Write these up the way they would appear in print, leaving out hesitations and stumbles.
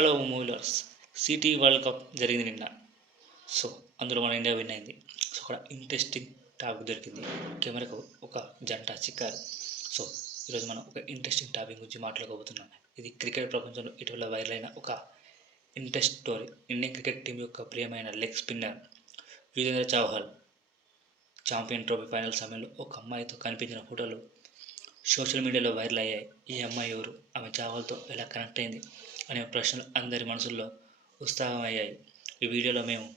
Hello మూవీలర్స్. City world cup జరిగింది నిన్న. So, అందులో మన ఇండియా విన్ అయింది. సో, అక్కడ ఇంట్రెస్టింగ్ టాపిక్ దొరికింది. కెమెరాకు ఒక జంట చిక్కారు. సో, ఈరోజు మనం ఒక ఇంట్రెస్టింగ్ టాపిక్ గురించి మాట్లాడుకోబోతున్నాం. ఇది క్రికెట్ ప్రపంచంలో ఇటీవల వైరల్ అయిన ఒక interest story. Indian cricket team యొక్క ప్రియమైన leg spinner Yuzvendra Chahal champion trophy final సమయంలో ఒక అమ్మాయితో కనిపించిన ఫోటోలు సోషల్ మీడియాలో వైరల్ అయ్యాయి. ఈ అమ్మాయి ఎవరు, ఆమె చాహల్తో ఎలా కనెక్ట్ అయింది అనే ప్రశ్నలు అందరి మనసుల్లో ఉత్సాహం అయ్యాయి. ఈ వీడియోలో మేము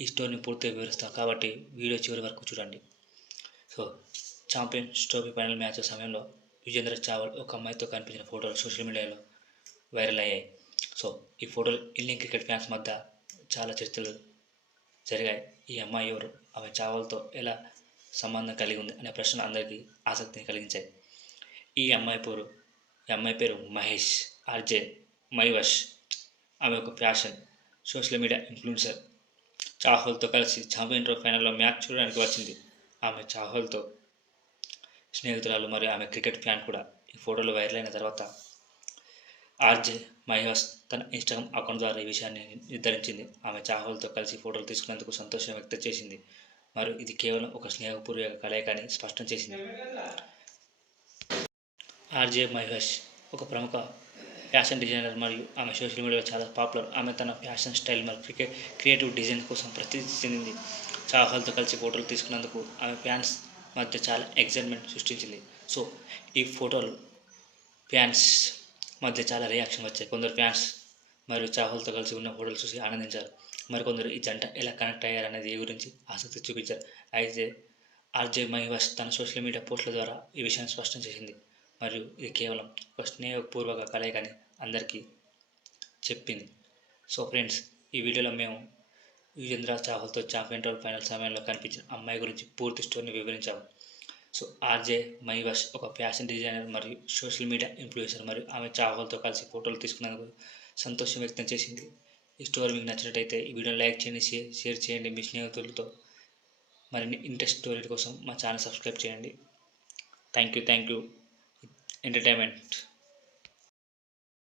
ఈ స్టోరీని పూర్తిగా వివరిస్తాం, కాబట్టి వీడియో చివరి వరకు చూడండి. So, champions trophy final match సమయంలో యుజవేంద్ర చాహల్ ఒక అమ్మాయితో కనిపించిన ఫోటోలు సోషల్ మీడియాలో వైరల్ అయ్యాయి. సో, ఈ ఫోటోలు ఇండియన్ క్రికెట్ ఫ్యాన్స్ మధ్య చాలా చర్చలు జరిగాయి. ఈ అమ్మాయి ఎవరు, ఆమె చాహల్తో ఎలా సంబంధం కలిగి ఉంది అనే ప్రశ్నలు అందరికీ ఆసక్తిని కలిగించాయి. ఈ అమ్మాయి పేరు మహేష్ ఆర్జే మైవష్. ఆమె ఒక ఫ్యాషన్ సోషల్ మీడియా ఇన్ఫ్లుయెన్సర్. చాహల్తో కలిసి ఛాంపియన్ ట్రోఫీ ఫైనల్లో మ్యాచ్ చూడడానికి వచ్చింది. ఆమె చాహల్తో స్నేహితురాలు మరియు ఆమె క్రికెట్ ఫ్యాన్ కూడా. ఈ ఫోటోలు వైరల్ అయిన తర్వాత ఆర్జే మైవష్ తన ఇన్స్టాగ్రామ్ అకౌంట్ ద్వారా ఈ విషయాన్ని నిర్ధారించింది. ఆమె చాహల్తో కలిసి ఫోటోలు తీసుకున్నందుకు సంతోషం వ్యక్తం చేసింది మరియు ఇది కేవలం ఒక స్నేహపూర్వక కలయిక అని స్పష్టం చేసింది. ఆర్జే మైవష్ ఒక ప్రముఖ ఫ్యాషన్ డిజైనర్ మరియు ఆమె సోషల్ మీడియాలో చాలా పాపులర్. ఆమె తన ఫ్యాషన్ స్టైల్ మరియు క్రియేటివ్ డిజైన్ కోసం ప్రసిద్ధి చెందింది. చాహల్తో కలిసి ఫోటోలు తీసుకున్నందుకు ఆమె ఫ్యాన్స్ మధ్య చాలా ఎక్సైట్మెంట్ సృష్టించింది. సో, ఈ ఫోటోలు ఫ్యాన్స్ మధ్య చాలా రియాక్షన్ వచ్చాయి. కొందరు ఫ్యాన్స్ మరియు చాహల్తో కలిసి ఉన్న ఫోటోలు చూసి ఆనందించారు. మరికొందరు ఈ జంట ఎలా కనెక్ట్ అయ్యారనేది గురించి ఆసక్తి చూపించారు. అయితే ఆర్జే మైవష్ తన సోషల్ మీడియా పోస్టుల ద్వారా ఈ విషయాన్ని స్పష్టం చేసింది మరియు ఇది కేవలం ఒక స్నేహపూర్వక కలయిక అని అందరికీ చెప్పింది. సో ఫ్రెండ్స్, ఈ వీడియోలో మేము యుజవేంద్ర చాహల్తో ఛాంపియన్ ట్రోఫీ ఫైనల్ సమయంలో కనిపించిన అమ్మాయి గురించి పూర్తి స్టోరీని వివరించాము. సో, ఆర్జే మైవష్ ఒక ఫ్యాషన్ డిజైనర్ మరియు సోషల్ మీడియా ఇన్ఫ్లుయెన్సర్ మరియు ఆమె చాహల్తో కలిసి ఫోటోలు తీసుకున్నందుకు సంతోషం వ్యక్తం చేసింది. ఈ స్టోరీ మీకు నచ్చినట్టయితే ఈ వీడియోని లైక్ చేయండి, షేర్ చేయండి మీ స్నేహితులతో. మరిన్ని ఇంట్రెస్ట్ స్టోరీల కోసం మా ఛానల్ సబ్స్క్రైబ్ చేయండి. Thank you entertainment.